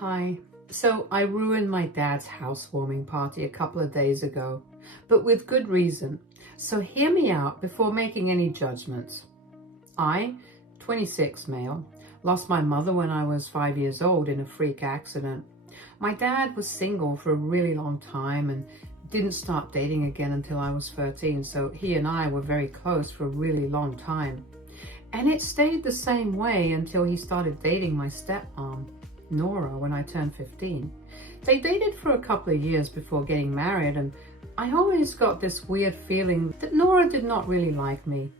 Hi. So I ruined my dad's housewarming party a couple of days ago, but with good reason. So hear me out before making any judgments. I, 26 male, lost my mother when I was 5 years old in a freak accident. My dad was single for a really long time and didn't start dating again until I was 13, so he and I were very close for a really long time. And it stayed the same way until he started dating my stepmom, Nora, when I turned 15. They dated for a couple of years before getting married, and I always got this weird feeling that Nora did not really like me.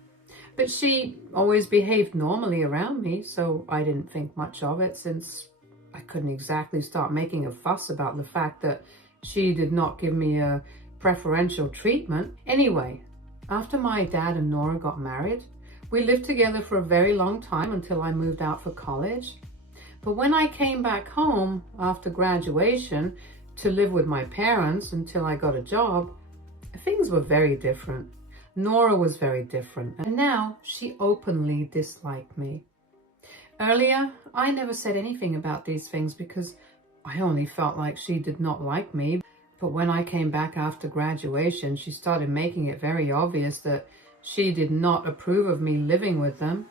But she always behaved normally around me, so I didn't think much of it, since I couldn't exactly start making a fuss about the fact that she did not give me a preferential treatment. Anyway, after my dad and Nora got married, we lived together for a very long time until I moved out for college. But when I came back home after graduation to live with my parents until I got a job, things were very different. Nora was very different, and now she openly disliked me. Earlier, I never said anything about these things because I only felt like she did not like me. But when I came back after graduation, she started making it very obvious that she did not approve of me living with them.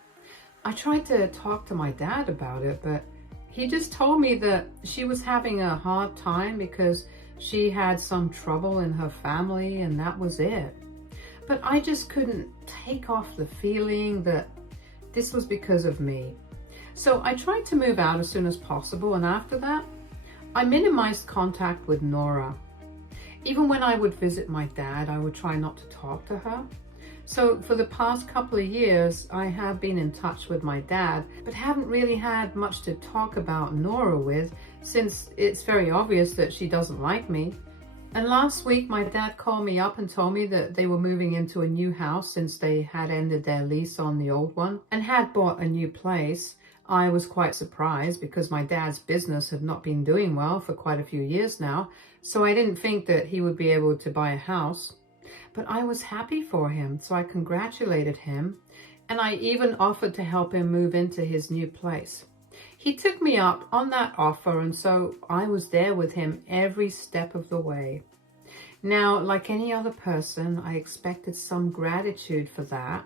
I tried to talk to my dad about it, but he just told me that she was having a hard time because she had some trouble in her family, and that was it. But I just couldn't take off the feeling that this was because of me. So I tried to move out as soon as possible, and after that, I minimized contact with Nora. Even when I would visit my dad, I would try not to talk to her. So for the past couple of years, I have been in touch with my dad, but haven't really had much to talk about Nora with, since it's very obvious that she doesn't like me. And last week, my dad called me up and told me that they were moving into a new house since they had ended their lease on the old one and had bought a new place. I was quite surprised because my dad's business had not been doing well for quite a few years now, so I didn't think that he would be able to buy a house. But I was happy for him, so I congratulated him, and I even offered to help him move into his new place. He took me up on that offer, and so I was there with him every step of the way. Now, like any other person, I expected some gratitude for that,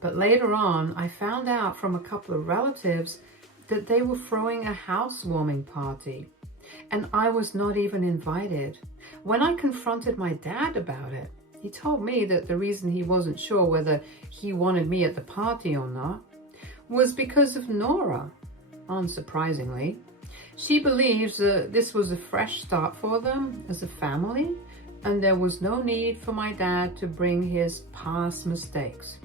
but later on, I found out from a couple of relatives that they were throwing a housewarming party, and I was not even invited. When I confronted my dad about it, he told me that the reason he wasn't sure whether he wanted me at the party or not was because of Nora. Unsurprisingly, she believes that this was a fresh start for them as a family, and there was no need for my dad to bring his past mistakes.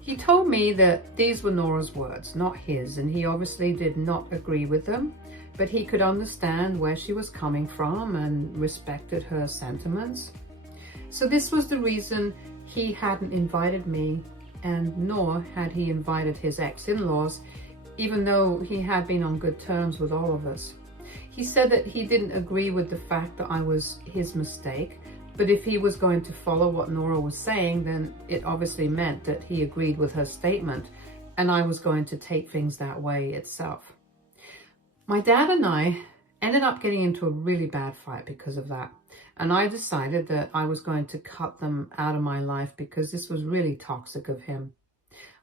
He told me that these were Nora's words, not his, and he obviously did not agree with them, but he could understand where she was coming from and respected her sentiments. So this was the reason he hadn't invited me, and nor had he invited his ex-in-laws, even though he had been on good terms with all of us. He said that he didn't agree with the fact that I was his mistake, but if he was going to follow what Nora was saying, then it obviously meant that he agreed with her statement, and I was going to take things that way itself. My dad and I ended up getting into a really bad fight because of that, and I decided that I was going to cut them out of my life because this was really toxic of him.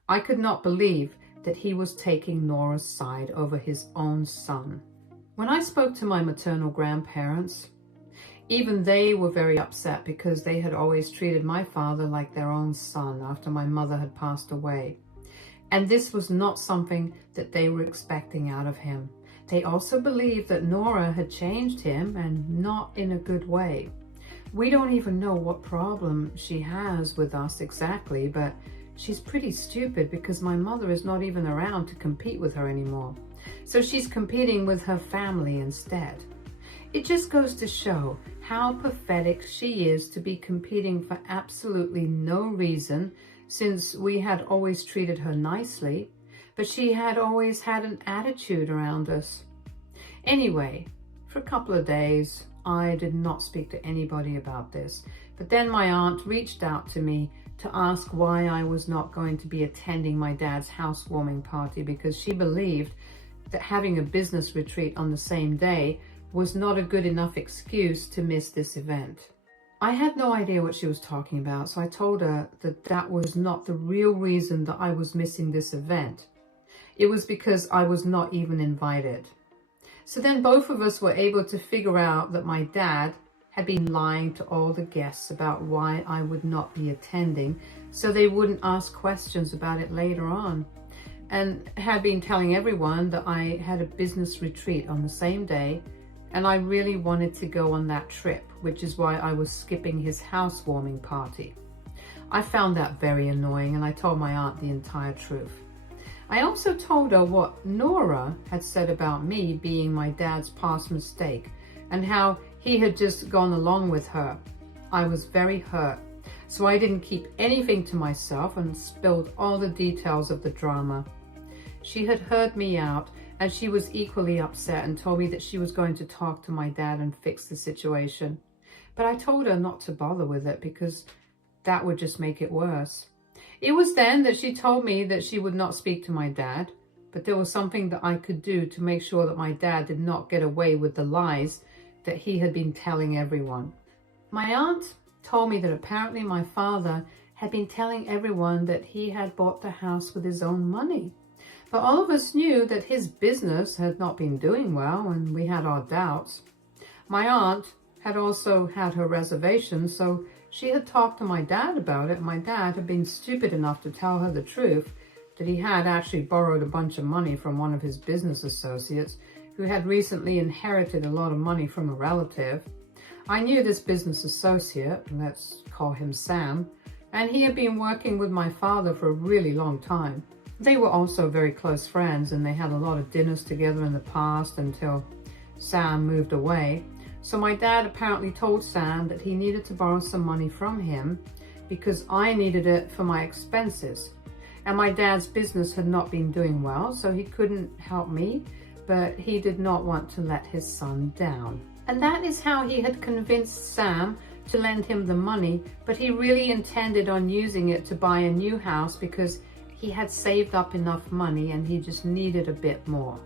I could not believe that he was taking Nora's side over his own son. When I spoke to my maternal grandparents, even they were very upset because they had always treated my father like their own son after my mother had passed away. And this was not something that they were expecting out of him. They also believed that Nora had changed him, and not in a good way. We don't even know what problem she has with us exactly, but she's pretty stupid because my mother is not even around to compete with her anymore. So she's competing with her family instead. It just goes to show how pathetic she is to be competing for absolutely no reason, since we had always treated her nicely, but she had always had an attitude around us. Anyway, for a couple of days, I did not speak to anybody about this, but then my aunt reached out to me to ask why I was not going to be attending my dad's housewarming party because she believed that having a business retreat on the same day was not a good enough excuse to miss this event. I had no idea what she was talking about, so I told her that that was not the real reason that I was missing this event. It was because I was not even invited. So then both of us were able to figure out that my dad had been lying to all the guests about why I would not be attending, so they wouldn't ask questions about it later on, and had been telling everyone that I had a business retreat on the same day, and I really wanted to go on that trip, which is why I was skipping his housewarming party. I found that very annoying, and I told my aunt the entire truth. I also told her what Nora had said about me being my dad's past mistake and how he had just gone along with her. I was very hurt, so I didn't keep anything to myself and spilled all the details of the drama. She had heard me out, and she was equally upset and told me that she was going to talk to my dad and fix the situation. But I told her not to bother with it because that would just make it worse. It was then that she told me that she would not speak to my dad, but there was something that I could do to make sure that my dad did not get away with the lies that he had been telling everyone. My aunt told me that apparently my father had been telling everyone that he had bought the house with his own money. But all of us knew that his business had not been doing well, and we had our doubts. My aunt had also had her reservations, so she had talked to my dad about it. My dad had been stupid enough to tell her the truth, that he had actually borrowed a bunch of money from one of his business associates who had recently inherited a lot of money from a relative. I knew this business associate, let's call him Sam, and he had been working with my father for a really long time. They were also very close friends, and they had a lot of dinners together in the past until Sam moved away. So my dad apparently told Sam that he needed to borrow some money from him because I needed it for my expenses. And my dad's business had not been doing well, so he couldn't help me, but he did not want to let his son down. And that is how he had convinced Sam to lend him the money, but he really intended on using it to buy a new house because he had saved up enough money and he just needed a bit more.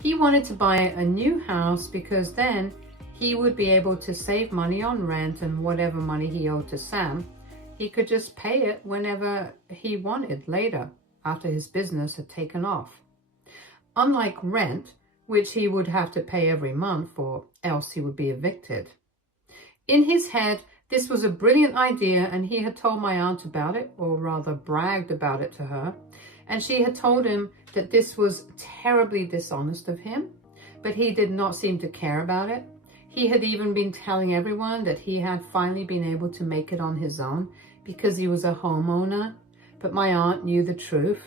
He wanted to buy a new house because then he would be able to save money on rent, and whatever money he owed to Sam, he could just pay it whenever he wanted later, after his business had taken off. Unlike rent, which he would have to pay every month or else he would be evicted. In his head, this was a brilliant idea, and he had told my aunt about it, or rather bragged about it to her, and she had told him that this was terribly dishonest of him, but he did not seem to care about it. He had even been telling everyone that he had finally been able to make it on his own because he was a homeowner, but my aunt knew the truth.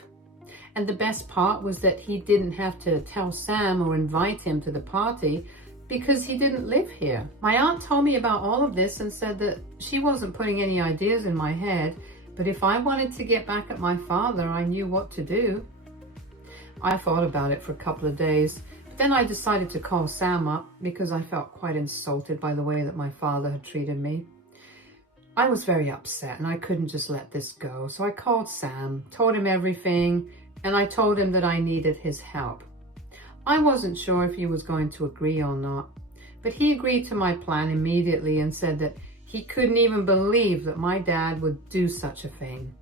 And the best part was that he didn't have to tell Sam or invite him to the party because he didn't live here. My aunt told me about all of this and said that she wasn't putting any ideas in my head, but if I wanted to get back at my father, I knew what to do. I thought about it for a couple of days, but then I decided to call Sam up because I felt quite insulted by the way that my father had treated me. I was very upset and I couldn't just let this go, so I called Sam, told him everything, and I told him that I needed his help. I wasn't sure if he was going to agree or not, but he agreed to my plan immediately and said that he couldn't even believe that my dad would do such a thing.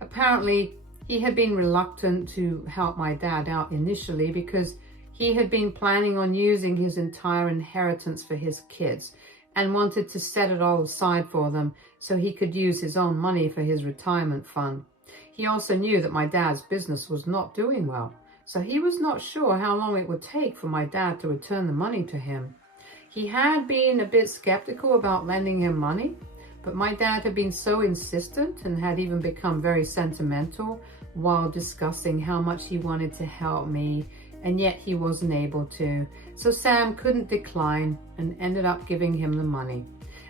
Apparently, he had been reluctant to help my dad out initially because he had been planning on using his entire inheritance for his kids and wanted to set it all aside for them so he could use his own money for his retirement fund. He also knew that my dad's business was not doing well, so he was not sure how long it would take for my dad to return the money to him. He had been a bit skeptical about lending him money, but my dad had been so insistent and had even become very sentimental while discussing how much he wanted to help me, and yet he wasn't able to. So Sam couldn't decline and ended up giving him the money.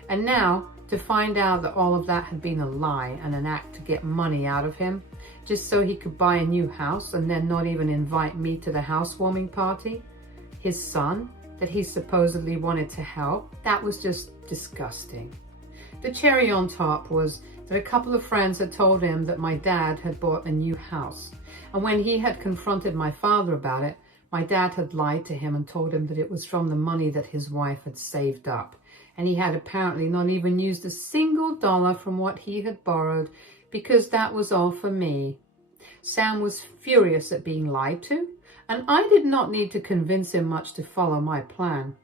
And now, to find out that all of that had been a lie and an act to get money out of him, just so he could buy a new house and then not even invite me to the housewarming party, his son, that he supposedly wanted to help, that was just disgusting. The cherry on top was that a couple of friends had told him that my dad had bought a new house. And when he had confronted my father about it, My dad had lied to him and told him that it was from the money that his wife had saved up. And he had apparently not even used a single dollar from what he had borrowed, because that was all for me. Sam was furious at being lied to, and I did not need to convince him much to follow my plan.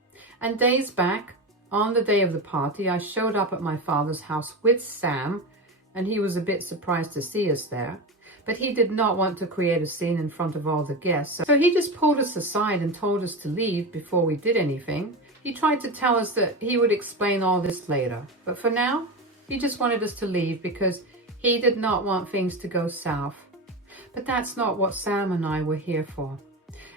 And days back, on the day of the party, I showed up at my father's house with Sam, and he was a bit surprised to see us there. But he did not want to create a scene in front of all the guests. So he just pulled us aside and told us to leave before we did anything. He tried to tell us that he would explain all this later. But for now, he just wanted us to leave because he did not want things to go south. But that's not what Sam and I were here for.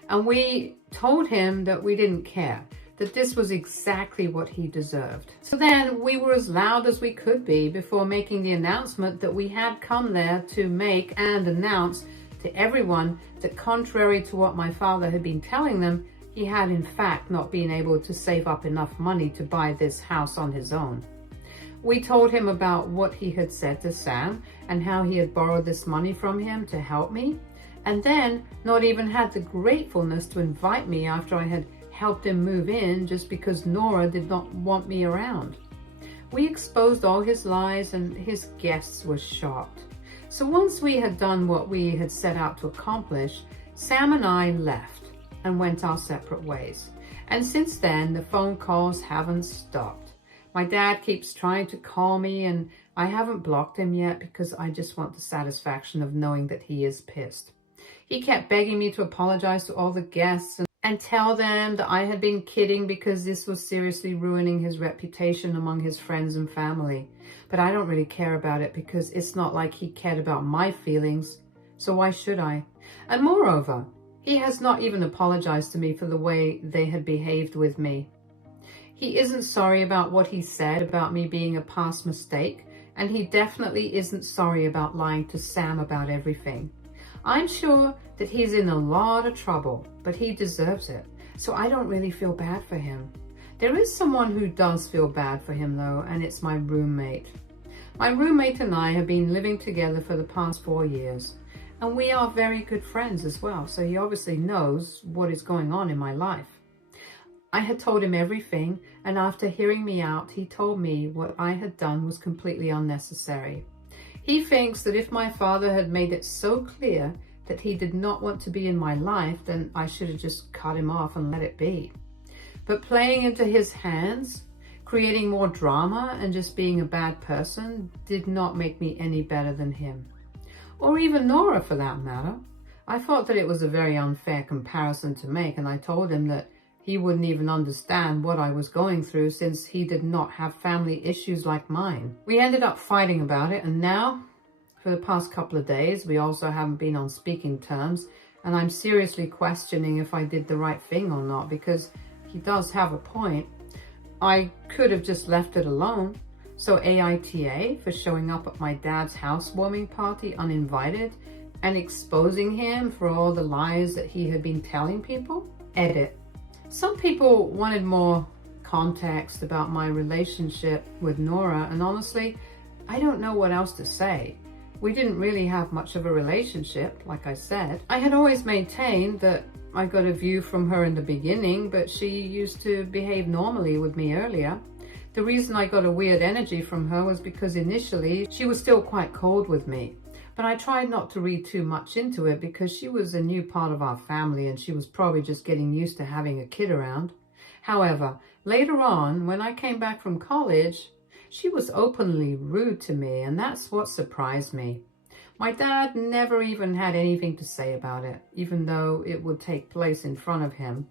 And we told him that we didn't care, that this was exactly what he deserved. So then we were as loud as we could be before making the announcement that we had come there to make and announce to everyone that, contrary to what my father had been telling them, he had in fact not been able to save up enough money to buy this house on his own. We told him about what he had said to Sam and how he had borrowed this money from him to help me, and then not even had the gratefulness to invite me after I had helped him move in just because Nora did not want me around. We exposed all his lies and his guests were shocked. So once we had done what we had set out to accomplish, Sam and I left and went our separate ways. And since then, the phone calls haven't stopped. My dad keeps trying to call me and I haven't blocked him yet because I just want the satisfaction of knowing that he is pissed. He kept begging me to apologize to all the guests and tell them that I had been kidding because this was seriously ruining his reputation among his friends and family. But I don't really care about it because it's not like he cared about my feelings, so why should I? And moreover, he has not even apologized to me for the way they had behaved with me. He isn't sorry about what he said about me being a past mistake, and he definitely isn't sorry about lying to Sam about everything. I'm sure that he's in a lot of trouble, but he deserves it, so I don't really feel bad for him. There is someone who does feel bad for him though, and it's my roommate. My roommate and I have been living together for the past 4 years, and we are very good friends as well, so he obviously knows what is going on in my life. I had told him everything, and after hearing me out, he told me what I had done was completely unnecessary. He thinks that if my father had made it so clear that he did not want to be in my life, then I should have just cut him off and let it be. But playing into his hands, creating more drama, and just being a bad person did not make me any better than him. Or even Nora for that matter. I thought that it was a very unfair comparison to make, and I told him that he wouldn't even understand what I was going through since he did not have family issues like mine. We ended up fighting about it, and now, for the past couple of days, we also haven't been on speaking terms, and I'm seriously questioning if I did the right thing or not, because he does have a point. I could have just left it alone. So AITA for showing up at my dad's housewarming party uninvited and exposing him for all the lies that he had been telling people? Edit. Some people wanted more context about my relationship with Nora, and honestly, I don't know what else to say. We didn't really have much of a relationship, like I said. I had always maintained that I got a view from her in the beginning, but she used to behave normally with me earlier. The reason I got a weird energy from her was because initially she was still quite cold with me. But I tried not to read too much into it because she was a new part of our family and she was probably just getting used to having a kid around. However, later on, when I came back from college, she was openly rude to me, and that's what surprised me. My dad never even had anything to say about it, even though it would take place in front of him.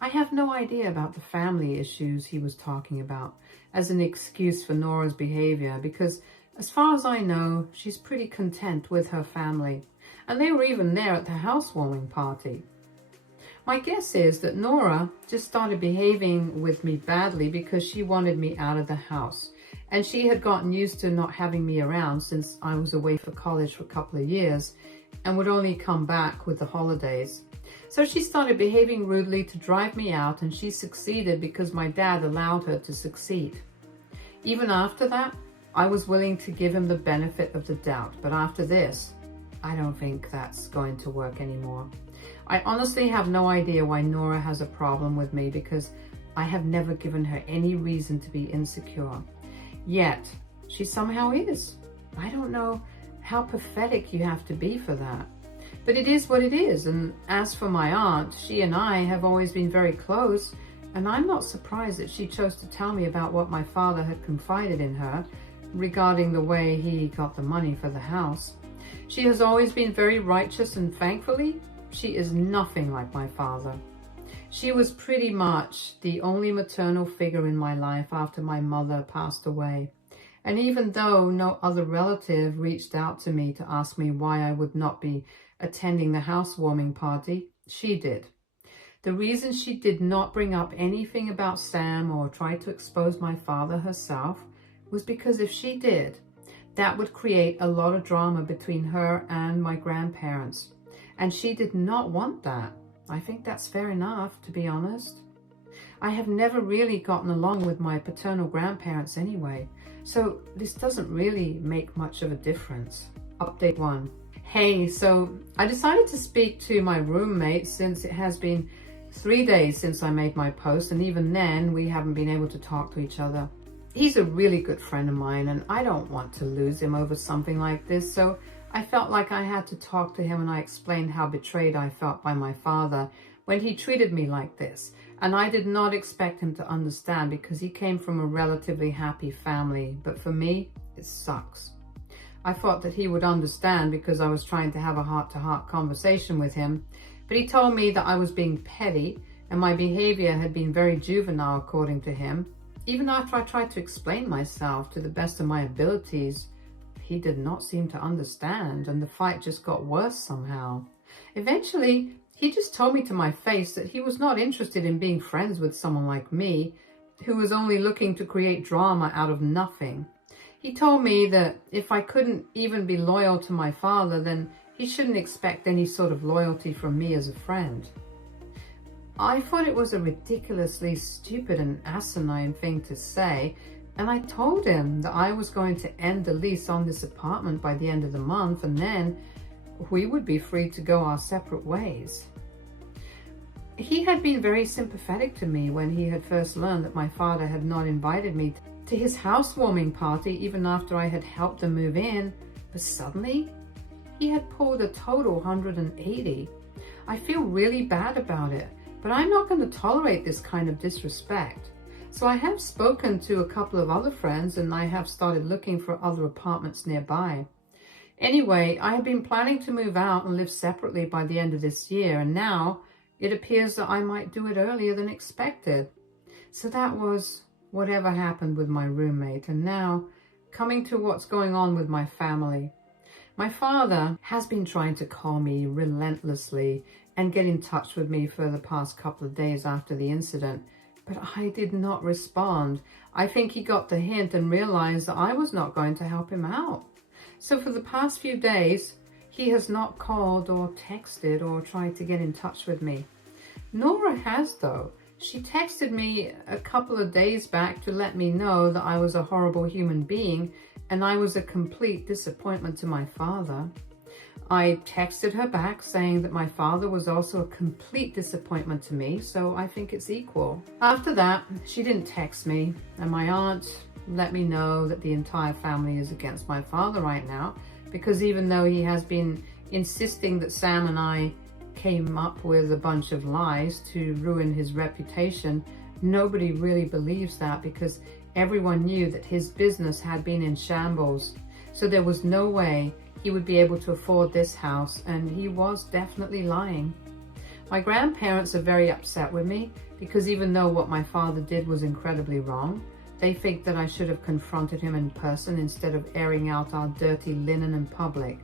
I have no idea about the family issues he was talking about as an excuse for Nora's behavior, because as far as I know, she's pretty content with her family, and they were even there at the housewarming party. My guess is that Nora just started behaving with me badly because she wanted me out of the house, and she had gotten used to not having me around since I was away for college for a couple of years and would only come back with the holidays. So she started behaving rudely to drive me out, and she succeeded because my dad allowed her to succeed. Even after that, I was willing to give him the benefit of the doubt, but after this, I don't think that's going to work anymore. I honestly have no idea why Nora has a problem with me, because I have never given her any reason to be insecure. Yet, she somehow is. I don't know how pathetic you have to be for that. But it is what it is. And as for my aunt, she and I have always been very close, and I'm not surprised that she chose to tell me about what my father had confided in her regarding the way he got the money for the house. She has always been very righteous, and thankfully, she is nothing like my father. She was pretty much the only maternal figure in my life after my mother passed away. And even though no other relative reached out to me to ask me why I would not be attending the housewarming party, she did. The reason she did not bring up anything about Sam or try to expose my father herself was because if she did, that would create a lot of drama between her and my grandparents. And she did not want that. I think that's fair enough, to be honest. I have never really gotten along with my paternal grandparents anyway, so this doesn't really make much of a difference. Update 1. Hey, so I decided to speak to my roommate since it has been 3 days since I made my post, and even then we haven't been able to talk to each other. He's a really good friend of mine, and I don't want to lose him over something like this, so I felt like I had to talk to him, and I explained how betrayed I felt by my father when he treated me like this. And I did not expect him to understand, because he came from a relatively happy family, but for me, it sucks. I thought that he would understand because I was trying to have a heart-to-heart conversation with him, but he told me that I was being petty and my behavior had been very juvenile according to him. Even after I tried to explain myself to the best of my abilities, he did not seem to understand, and the fight just got worse somehow. Eventually, he just told me to my face that he was not interested in being friends with someone like me, who was only looking to create drama out of nothing. He told me that if I couldn't even be loyal to my father, then he shouldn't expect any sort of loyalty from me as a friend. I thought it was a ridiculously stupid and asinine thing to say, and I told him that I was going to end the lease on this apartment by the end of the month, and then we would be free to go our separate ways. He had been very sympathetic to me when he had first learned that my father had not invited me to his housewarming party even after I had helped them move in, but suddenly he had pulled a total 180. I feel really bad about it, but I'm not going to tolerate this kind of disrespect. So I have spoken to a couple of other friends, and I have started looking for other apartments nearby. Anyway, I had been planning to move out and live separately by the end of this year, and now it appears that I might do it earlier than expected. So that was whatever happened with my roommate, and now coming to what's going on with my family. My father has been trying to call me relentlessly and get in touch with me for the past couple of days after the incident, but I did not respond. I think he got the hint and realized that I was not going to help him out. So for the past few days, he has not called or texted or tried to get in touch with me. Nora has, though. She texted me a couple of days back to let me know that I was a horrible human being and I was a complete disappointment to my father. I texted her back saying that my father was also a complete disappointment to me, so I think it's equal. After that, she didn't text me, and my aunt let me know that the entire family is against my father right now, because even though he has been insisting that Sam and I came up with a bunch of lies to ruin his reputation, nobody really believes that, because everyone knew that his business had been in shambles. So there was no way he would be able to afford this house, and he was definitely lying. My grandparents are very upset with me because even though what my father did was incredibly wrong, they think that I should have confronted him in person instead of airing out our dirty linen in public.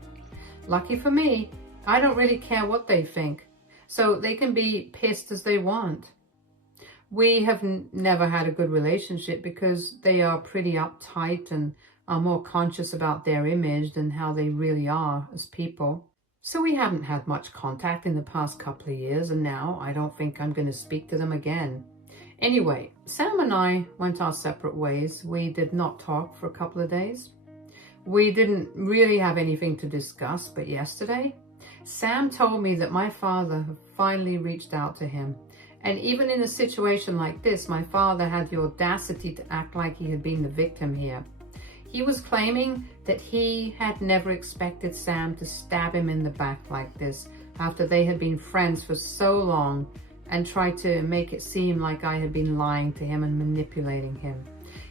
Lucky for me, I don't really care what they think, so they can be pissed as they want. We have never had a good relationship because they are pretty uptight and are more conscious about their image than how they really are as people. So we haven't had much contact in the past couple of years, and now I don't think I'm going to speak to them again. Anyway, Sam and I went our separate ways. We did not talk for a couple of days. We didn't really have anything to discuss, but yesterday, Sam told me that my father finally reached out to him. And even in a situation like this, my father had the audacity to act like he had been the victim here. He was claiming that he had never expected Sam to stab him in the back like this after they had been friends for so long, and tried to make it seem like I had been lying to him and manipulating him.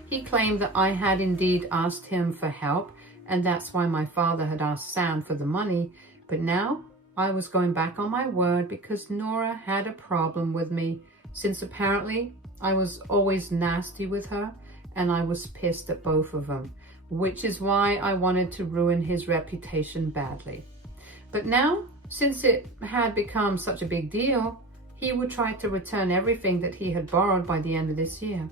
He claimed that I had indeed asked him for help, and that's why my father had asked Sam for the money, but now I was going back on my word because Nora had a problem with me, since apparently I was always nasty with her and I was pissed at both of them, which is why I wanted to ruin his reputation badly. But now, since it had become such a big deal, he would try to return everything that he had borrowed by the end of this year.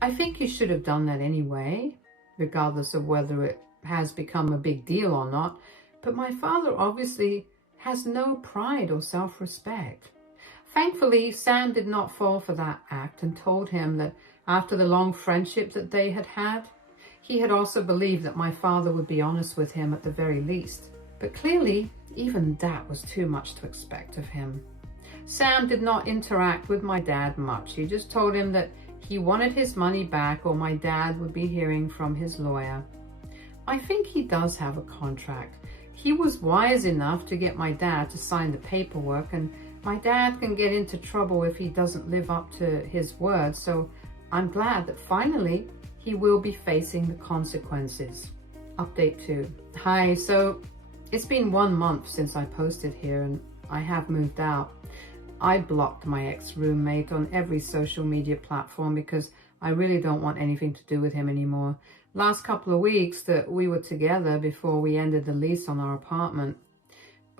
I think you should have done that anyway, regardless of whether it has become a big deal or not, but my father obviously has no pride or self-respect. Thankfully, Sam did not fall for that act and told him that after the long friendship that they had had, he had also believed that my father would be honest with him at the very least. But clearly, even that was too much to expect of him. Sam did not interact with my dad much. He just told him that he wanted his money back or my dad would be hearing from his lawyer. I think he does have a contract. He was wise enough to get my dad to sign the paperwork, and my dad can get into trouble if he doesn't live up to his word, so I'm glad that finally he will be facing the consequences. Update 2. Hi, so it's been 1 month since I posted here and I have moved out. I blocked my ex-roommate on every social media platform because I really don't want anything to do with him anymore. Last couple of weeks that we were together before we ended the lease on our apartment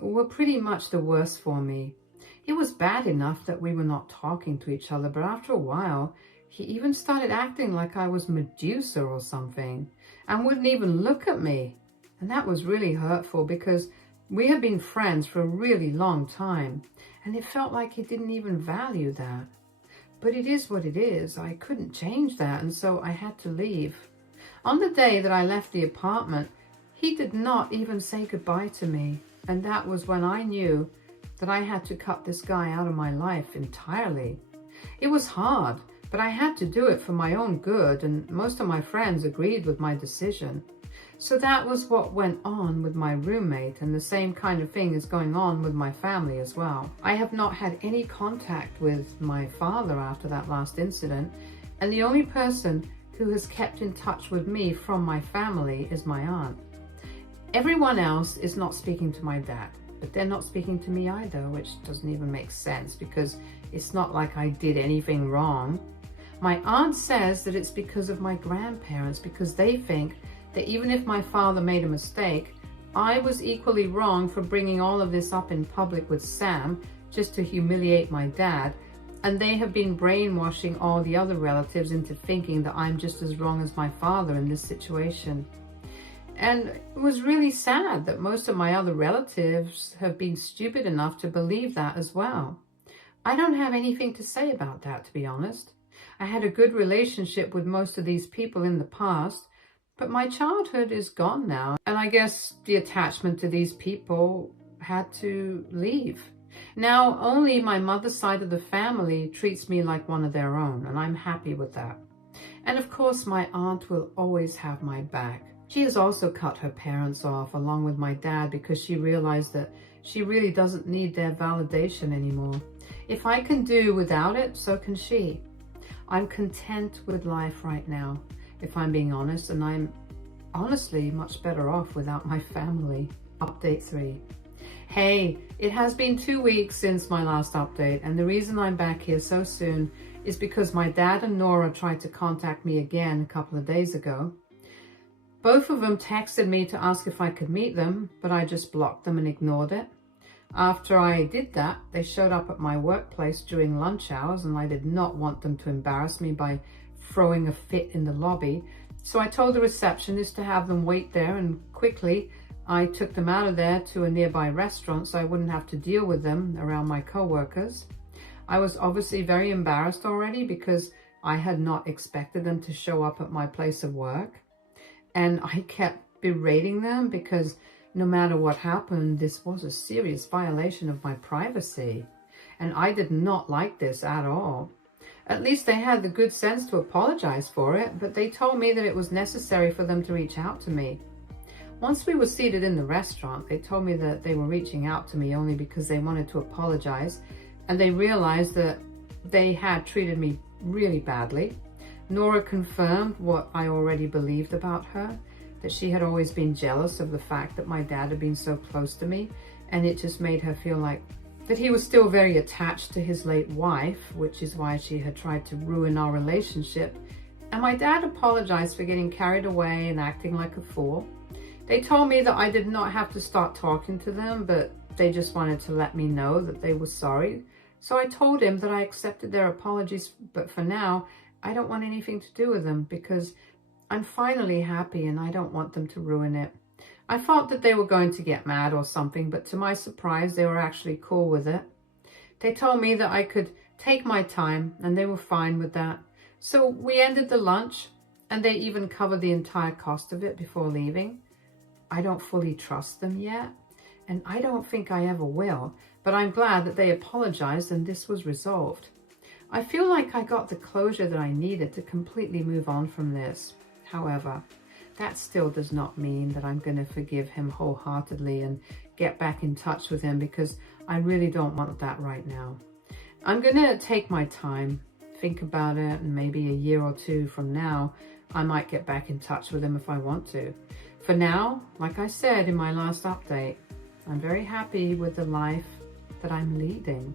were pretty much the worst for me. It was bad enough that we were not talking to each other, but after a while, he even started acting like I was Medusa or something and wouldn't even look at me. And that was really hurtful because we had been friends for a really long time, and it felt like he didn't even value that. But it is what it is. I couldn't change that, and so I had to leave. On the day that I left the apartment, he did not even say goodbye to me, and that was when I knew that I had to cut this guy out of my life entirely. It was hard, but I had to do it for my own good, and most of my friends agreed with my decision. So that was what went on with my roommate, and the same kind of thing is going on with my family as well. I have not had any contact with my father after that last incident, and the only person who has kept in touch with me from my family is my aunt. Everyone else is not speaking to my dad, but they're not speaking to me either, which doesn't even make sense because it's not like I did anything wrong. My aunt says that it's because of my grandparents, because they think that even if my father made a mistake, I was equally wrong for bringing all of this up in public with Sam just to humiliate my dad, and they have been brainwashing all the other relatives into thinking that I'm just as wrong as my father in this situation. And it was really sad that most of my other relatives have been stupid enough to believe that as well. I don't have anything to say about that, to be honest. I had a good relationship with most of these people in the past, but my childhood is gone now, and I guess the attachment to these people had to leave. Now, only my mother's side of the family treats me like one of their own, and I'm happy with that. And of course, my aunt will always have my back. She has also cut her parents off, along with my dad, because she realized that she really doesn't need their validation anymore. If I can do without it, so can she. I'm content with life right now, if I'm being honest, and I'm honestly much better off without my family. Update 3. Hey, it has been 2 weeks since my last update, and the reason I'm back here so soon is because my dad and Nora tried to contact me again a couple of days ago. Both of them texted me to ask if I could meet them, but I just blocked them and ignored it. After I did that, they showed up at my workplace during lunch hours, and I did not want them to embarrass me by throwing a fit in the lobby. So I told the receptionist to have them wait there, and quickly I took them out of there to a nearby restaurant so I wouldn't have to deal with them around my co-workers. I was obviously very embarrassed already because I had not expected them to show up at my place of work. And I kept berating them because no matter what happened, this was a serious violation of my privacy. And I did not like this at all. At least they had the good sense to apologize for it, but they told me that it was necessary for them to reach out to me. Once we were seated in the restaurant, they told me that they were reaching out to me only because they wanted to apologize, and they realized that they had treated me really badly. Nora confirmed what I already believed about her, that she had always been jealous of the fact that my dad had been so close to me, and it just made her feel like that he was still very attached to his late wife, which is why she had tried to ruin our relationship. And my dad apologized for getting carried away and acting like a fool. They told me that I did not have to start talking to them, but they just wanted to let me know that they were sorry. So I told him that I accepted their apologies, but for now, I don't want anything to do with them because I'm finally happy and I don't want them to ruin it. I thought that they were going to get mad or something, but to my surprise, they were actually cool with it. They told me that I could take my time and they were fine with that. So we ended the lunch and they even covered the entire cost of it before leaving. I don't fully trust them yet, and I don't think I ever will, but I'm glad that they apologized and this was resolved. I feel like I got the closure that I needed to completely move on from this. However, that still does not mean that I'm going to forgive him wholeheartedly and get back in touch with him, because I really don't want that right now. I'm going to take my time, think about it, and maybe a year or two from now, I might get back in touch with him if I want to. For now, like I said in my last update, I'm very happy with the life that I'm leading.